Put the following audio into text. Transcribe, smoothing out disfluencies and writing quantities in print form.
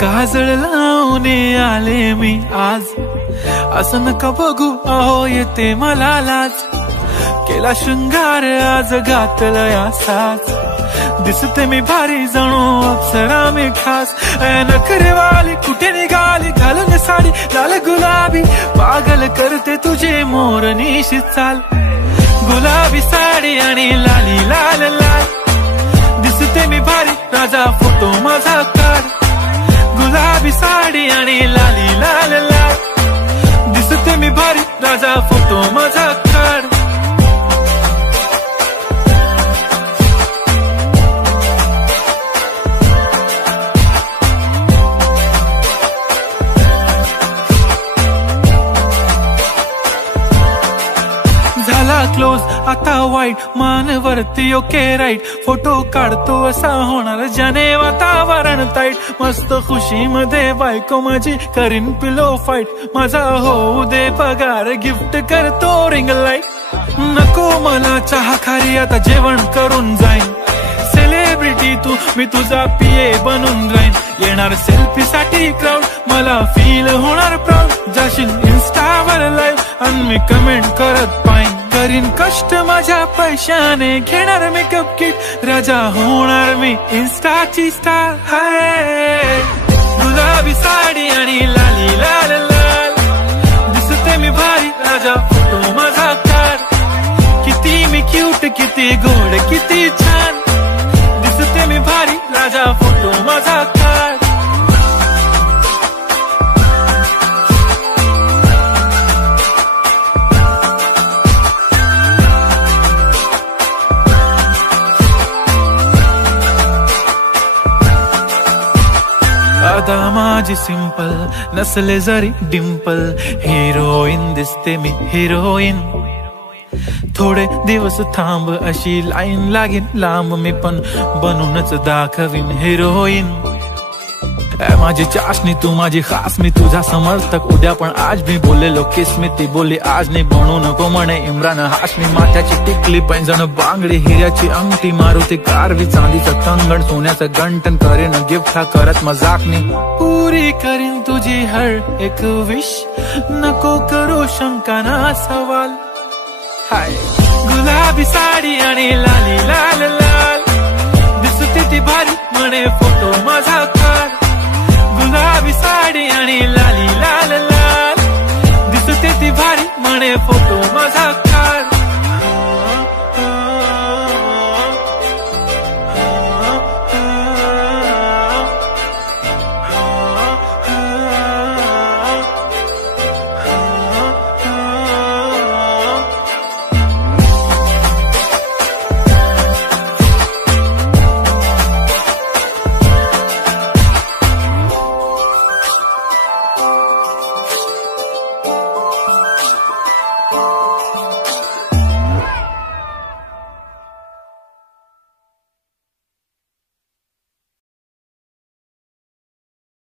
काजळ लावून आले मी आज, असं नका बघू अहो येते मला लाज. केला शृंगार आज घातलं या साज, दिसते मी भारी जणू अप्सरा मी खास. नखरेवाली कुठे निघाली घालून साडी लाल गुलाबी, पागल करते तुझे मोरनीशी चाल. गुलाबी साडी आणि लाली लाल लाल, दिसते मी भारी राजा फोटो माझा काढ. गुलाबी साडी आणि लाली लाल लाल, दिसते मी भारी राजा फोटो माझा काढ. झाला क्लोज आता वाईट, मानवरती ओके राईट. फोटो काढतो असा होणार ज्याने वातावरण ताईट. मस्त खुशी मध्ये बायको माझी करीन पिलो फाईट. माझा होऊ दे पगार गिफ्ट करतो रिंग लाईट. नको मला चहा खारी आता जेवण करून जाईन. सेलिब्रिटी तू मी तुझा पीए बनून राहीन. येणार सेल्फी साठी क्राऊड मला फील होणार प्राऊड. जाशील इन्स्टावर लाईव्ह आणि मी कमेंट करत पाईन. करीन कष्ट माझ्या पैशाने घेणार मेकअप किट. राजा होणार मी इन्स्टाची स्टार. हाय गुलाबी साडी आणि लाली लाल लाल, दिसते मी भारी राजा फोटो माझा काढ. किती मी क्यूट किती गोड किती छान, दिसते मी भारी राजा फोटो माझा काढ. अदा माझी सिंपल नसले जरी डिंपल, हिरोईन दिसते मी हिरोईन. थोडे दिवस थांब अशी लाईन लागेल लांब, मी पण बनूनच दाखवीन हिरोईन. माझी चाशनी तू माझी खास, मी तुझा समर्थक उद्या पण आज मी बोललेलो किस मी. ती बोलली आज नाही बनू नको म्हणे इम्रान हाशमी. माथ्याची टिकली पैंजण बांगडी हिऱ्याची अंगठी, मारुती कारवी चांदीचं कंगण सोन्याचं गंटन. करेन गिफ्ट हा करत मजाकनी, पुरी करीन तुझी हर एक विश. नको करू शंका ना सवाल. हाय गुलाबी साडी आणि लाली लाल लाल, दिसते ती भारी म्हणे फोटो माझा काढ. गुलाबी साडी आणि लाली लाल लाल, दिसते ती भारी म्हणे फोटो माझा.